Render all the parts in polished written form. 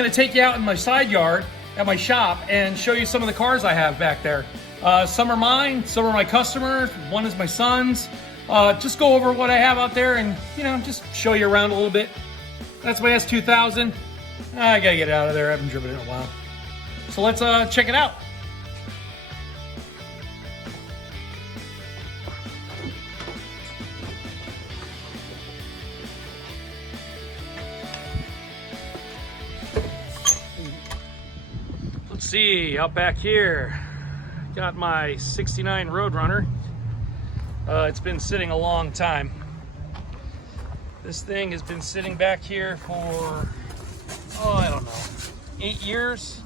going to take you out in my side yard at my shop and show you some of the cars I have back there. Some are mine, some are my customers, one is my son's. Just go over what I have out there and, you know, just show you around a little bit. That's my S2000. I gotta get it out of there. I haven't driven it in a while. So let's check it out. Let's see, out back here, got my 69 Roadrunner. It's been sitting a long time. This thing has been sitting back here for, oh, I don't know, 8 years?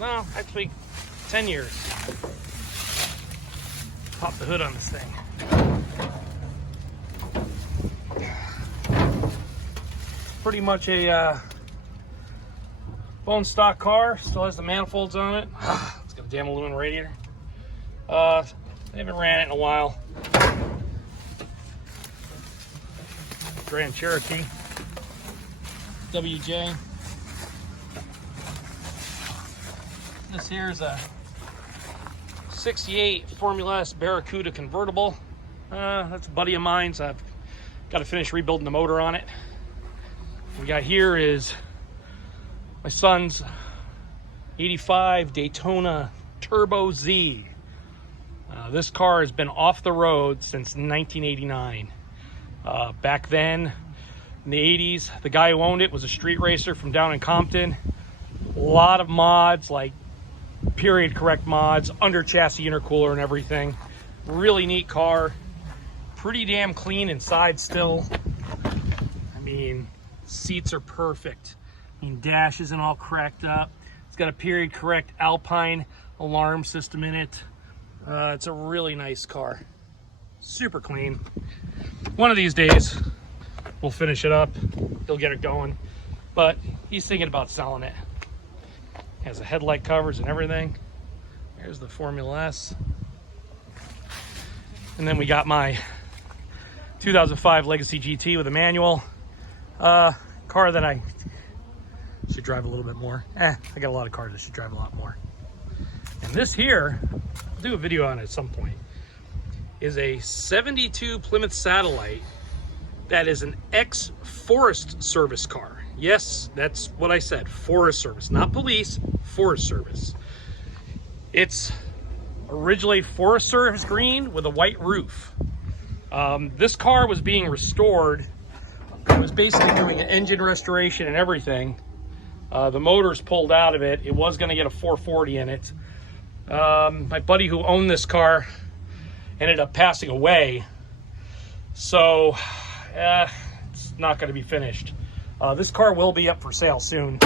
No, actually 10 years. Pop the hood on this thing. Pretty much a bone stock car, still has the manifolds on it. It's got a damn aluminum radiator. I haven't ran it in a while. Grand Cherokee WJ. This here is a 68 Formula S Barracuda convertible. That's a buddy of mine, so I've got to finish rebuilding the motor on it. What we got here is my son's 85 Daytona Turbo Z. This car has been off the road since 1989. Back then, in the 80s, the guy who owned it was a street racer from down in Compton. A lot of mods, like period correct mods, under chassis intercooler and everything. Really neat car. Pretty damn clean inside still. I mean, seats are perfect. I mean, dash isn't all cracked up. It's got a period correct Alpine alarm system in it. It's a really nice car. Super clean. One of these days, we'll finish it up. He'll get it going. But he's thinking about selling it. Has the headlight covers and everything. There's the Formula S. And then we got my 2005 Legacy GT with a manual. Car that I should drive a little bit more. I got a lot of cars I should drive a lot more. And this here, I'll do a video on it at some point, is a 72 Plymouth Satellite that is an ex-Forest Service car. Yes, that's what I said, Forest Service, not police, Forest Service. It's originally Forest Service green with a white roof. This car was being restored. It was basically doing an engine restoration and everything. The motor's pulled out of it. It was going to get a 440 in it. My buddy who owned this car ended up passing away, so it's not going to be finished. This car will be up for sale soon.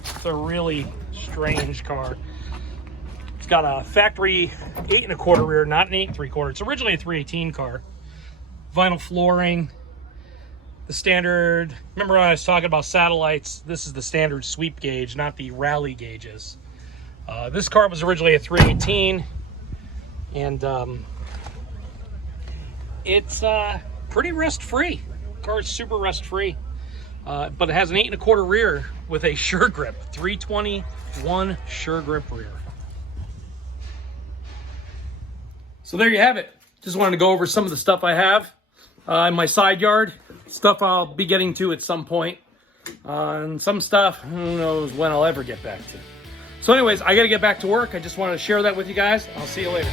It's a really strange car. It's got a factory 8 1/4 rear, not an 8 3/4. It's originally a 318 car. Vinyl flooring. The standard, remember when I was talking about satellites, this is the standard sweep gauge, not the rally gauges. This car was originally a 318, and it's pretty rust-free. The car is super rust-free, but it has an 8 1/4 rear with a sure grip, 321 sure grip rear. So there you have it. Just wanted to go over some of the stuff I have in my side yard. Stuff I'll be getting to at some point. And some stuff, who knows when I'll ever get back to. So anyways, I gotta get back to work. I just wanted to share that with you guys. I'll see you later.